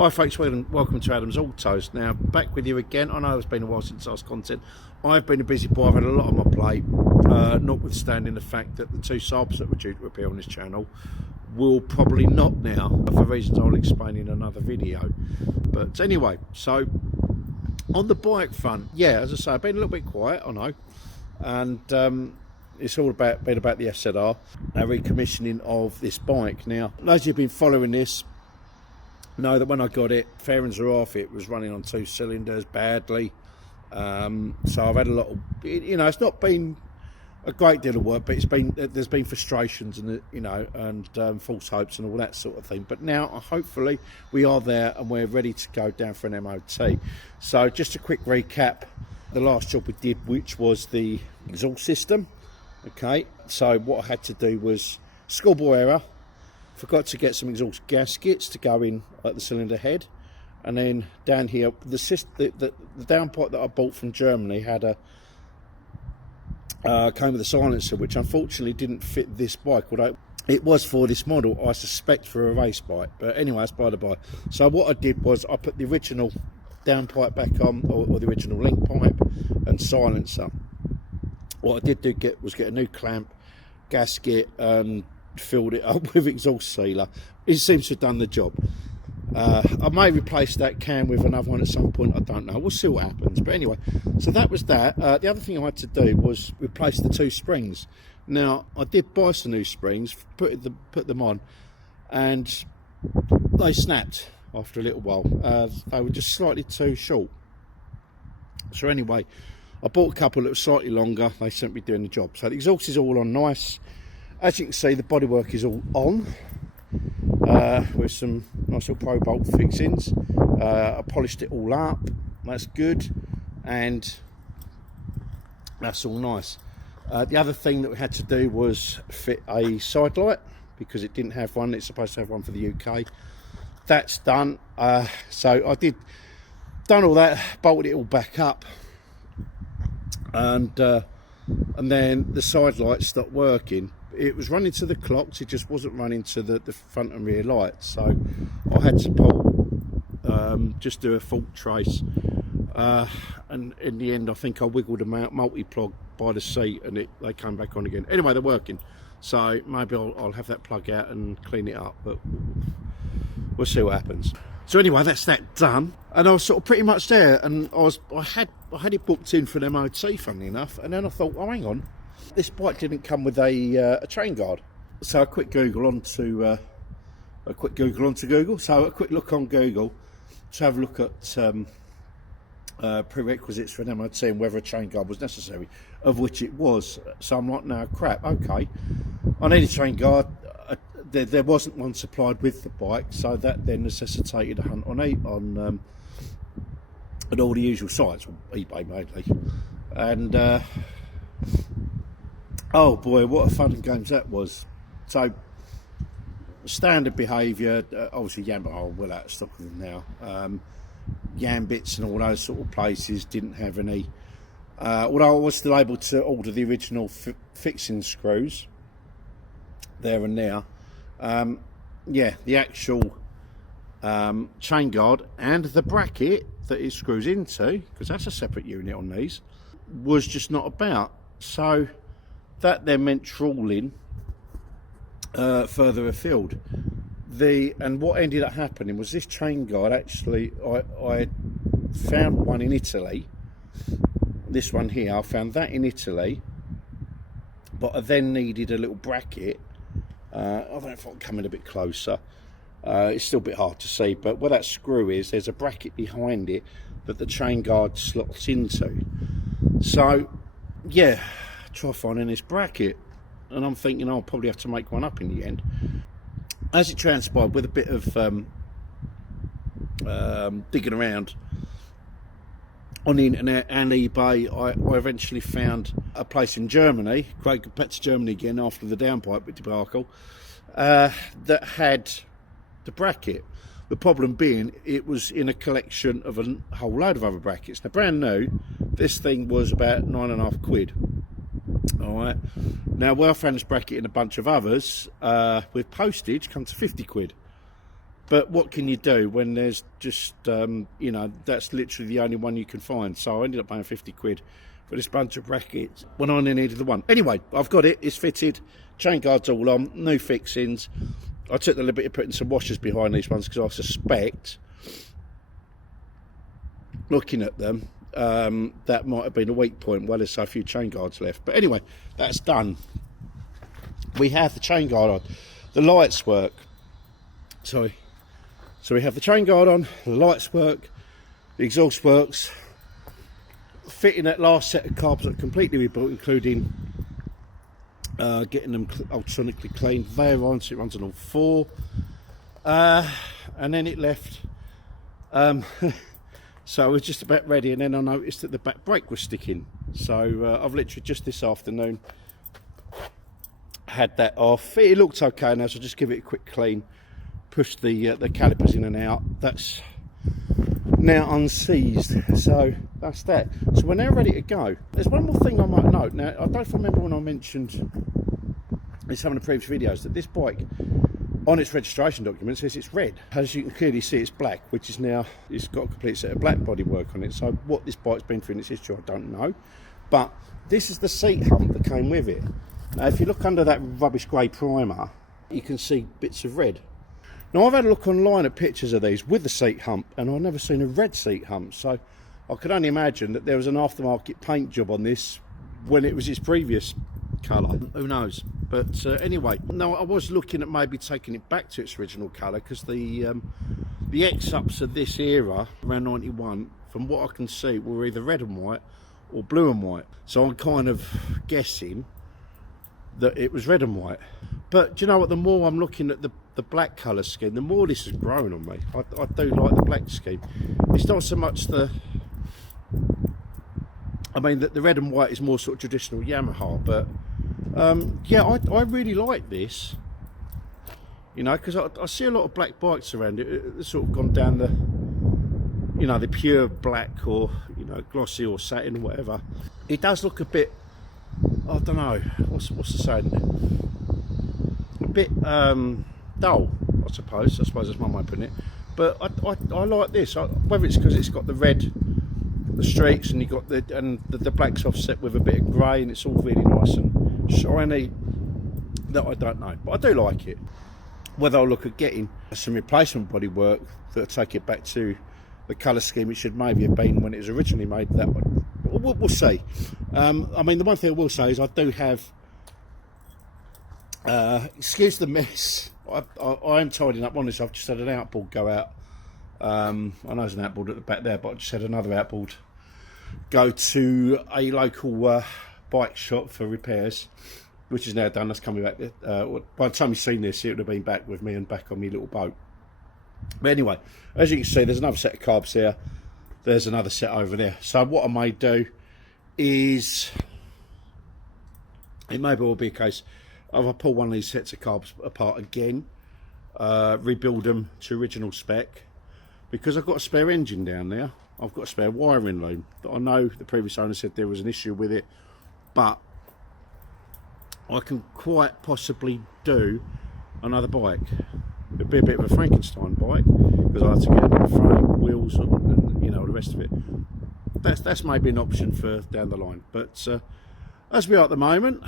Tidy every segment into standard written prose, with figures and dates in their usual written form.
Hi folks, welcome to Adam's Autos. Now, back with you again. I know it's been a while since last content. I've been a busy boy, I've had a lot on my plate, notwithstanding the fact that the two Saabs that were due to appear on this channel will probably not now, for reasons I'll explain in another video. But anyway, so on the bike front, yeah, as I say, I've been a little bit quiet, I know, and it's all been about the SZR, our recommissioning of this bike. Now, those who've been following this know that when I got it, fairings were off, it was running on 2 cylinders badly, so I've had a lot of, you know, it's not been a great deal of work, but there's been frustrations and, you know, and false hopes and all that sort of thing. But now hopefully we are there and we're ready to go down for an MOT. So just a quick recap, the last job we did, which was the exhaust system. Okay, so what I had to do was schoolboy error. Forgot to get some exhaust gaskets to go in at the cylinder head, and then down here the downpipe that I bought from Germany had a came with a silencer, which unfortunately didn't fit this bike, although it was for this model, I suspect for a race bike. But anyway, that's by the by. So what I did was I put the original downpipe back on, or the original link pipe and silencer. What I did was get a new clamp, gasket, and filled it up with exhaust sealer. It seems to have done the job. I may replace that can with another one at some point, I don't know, we'll see what happens. But anyway, so that was that. The other thing I had to do was replace the 2 springs. Now, I did buy some new springs, put them on, and they snapped after a little while. They were just slightly too short. So anyway, I bought a couple that were slightly longer. They sent me doing the job. So the exhaust is all on nice. As you can see, the bodywork is all on, with some nice little pro bolt fixings. I polished it all up, that's good, and that's all nice. The other thing that we had to do was fit a side light, because it didn't have one. It's supposed to have one for the UK. That's done. So I done all that, bolted it all back up, and then the side light stopped working. It was running to the clocks, it just wasn't running to the front and rear lights. So I had to pull, just do a fault trace, and in the end I think I wiggled them out, multi-plug by the seat, and they came back on again. Anyway, they're working, so maybe I'll have that plug out and clean it up, but we'll see what happens. So anyway, that's that done, and I was sort of pretty much there, and I had it booked in for an MOT, funnily enough, and then I thought, oh, hang on, this bike didn't come with a chain guard. So a quick Google onto Google. So a quick look on Google to have a look at prerequisites for an MOT and whether a chain guard was necessary, of which it was. So I'm like, no, crap, okay, I need a chain guard. There wasn't one supplied with the bike, so that then necessitated a hunt on all the usual sites, eBay mainly, and oh boy, what a fun and games that was. So standard behaviour, obviously Yamaha well out of stock of them now. Yambits and all those sort of places didn't have any, although I was still able to order the original fixing screws there and there. Yeah, the actual chain guard and the bracket that it screws into, because that's a separate unit on these, was just not about. So that then meant trawling further afield. And what ended up happening was this chain guard, actually, I found one in Italy. This one here, I found that in Italy, but I then needed a little bracket. I don't know if I can come in a bit closer. It's still a bit hard to see, but where that screw is, there's a bracket behind it that the chain guard slots into. So yeah, try finding this bracket, and I'm thinking I'll probably have to make one up in the end. As it transpired, with a bit of digging around on the internet and eBay, I eventually found a place in Germany, great back to Germany again after the downpipe debacle, that had the bracket. The problem being, it was in a collection of a whole load of other brackets. Now, brand new, this thing was about £9.50. All right. Now, where I found this bracket in a bunch of others, with postage, come to £50. But what can you do when there's just, you know, that's literally the only one you can find. So I ended up paying 50 quid for this bunch of brackets when I only needed the one. Anyway, I've got it, it's fitted, chain guards all on, new fixings. I took the liberty of putting some washers behind these ones because I suspect, looking at them, that might have been a weak point. Well, there's so few chain guards left. But anyway, that's done. We have the chain guard on. The lights work. Sorry. So we have the chain guard on, the lights work, the exhaust works. Fitting that last set of carbs are completely rebuilt, including getting them ultrasonically cleaned. They're on, so it runs on all four. And then it left. So I was just about ready, and then I noticed that the back brake was sticking. So I've literally just this afternoon had that off. It looked okay now, so just give it a quick clean. Push the calipers in and out. That's now unseized, so that's that. So we're now ready to go. There's one more thing I might note. Now, I don't remember when I mentioned in some of the previous videos that this bike, on its registration document, says it's red. As you can clearly see, it's black, which is now, it's got a complete set of black bodywork on it. So what this bike's been through in its history, I don't know. But this is the seat hump that came with it. Now, if you look under that rubbish grey primer, you can see bits of red. Now, I've had a look online at pictures of these with the seat hump, and I've never seen a red seat hump, so I can only imagine that there was an aftermarket paint job on this when it was its previous colour. Who knows? But anyway, no, I was looking at maybe taking it back to its original colour, because the X-ups of this era, around 91, from what I can see, were either red and white or blue and white. So I'm kind of guessing that it was red and white. But do you know what, the more I'm looking at the black colour scheme, the more this has grown on me. I do like the black scheme. It's not so much the, I mean, the red and white is more sort of traditional Yamaha, but yeah, I really like this, you know, because I see a lot of black bikes around it. It's sort of gone down the, you know, the pure black, or, you know, glossy or satin or whatever. It does look a bit, I don't know, what's the saying? A bit dull, I suppose that's my way of putting it. But I like this, whether it's because it's got the red, the streaks, and you got the black's offset with a bit of grey, and it's all really nice and shiny. That I don't know, but I do like it. Whether I'll look at getting some replacement bodywork that'll take it back to the colour scheme it should maybe have been when it was originally made, that one, we'll see. I mean, the one thing I will say is I do have, excuse the mess, I am tidying up on this. I've just had an outboard go out. I know there's an outboard at the back there, but I just had another outboard go to a local bike shop for repairs, which is now done. That's coming back there. By the time you've seen this, it would have been back with me and back on my little boat. But anyway, as you can see, there's another set of carbs there. There's another set over there. So what I may do is, it may well be a case of I pull one of these sets of carbs apart again, rebuild them to original spec, because I've got a spare engine down there. I've got a spare wiring loom that I know the previous owner said there was an issue with it, but I can quite possibly do another bike. It'd be a bit of a Frankenstein bike, because I have to get the frame, wheels, and you know, the rest of it. That's maybe an option for down the line. But as we are at the moment,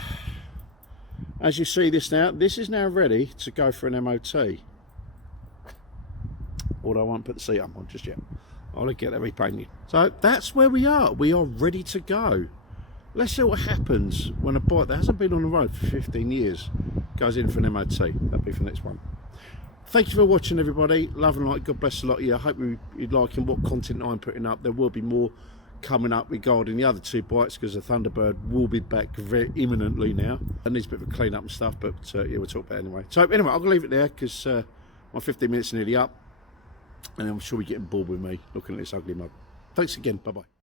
as you see this now, this is now ready to go for an MOT. Although I won't put the seat up on just yet. I'll get that repainted. So that's where we are. We are ready to go. Let's see what happens when a bike that hasn't been on the road for 15 years goes in for an MOT. That'll be for the next one. Thank you for watching, everybody. Love and light. God bless a lot of you. I hope you're liking what content I'm putting up. There will be more coming up regarding the other two bikes, because the Thunderbird will be back very imminently now. It needs a bit of a clean up and stuff, but yeah, we'll talk about it anyway. So anyway, I'm going to leave it there, because my 15 minutes are nearly up, and I'm sure we're getting bored with me looking at this ugly mug. Thanks again. Bye-bye.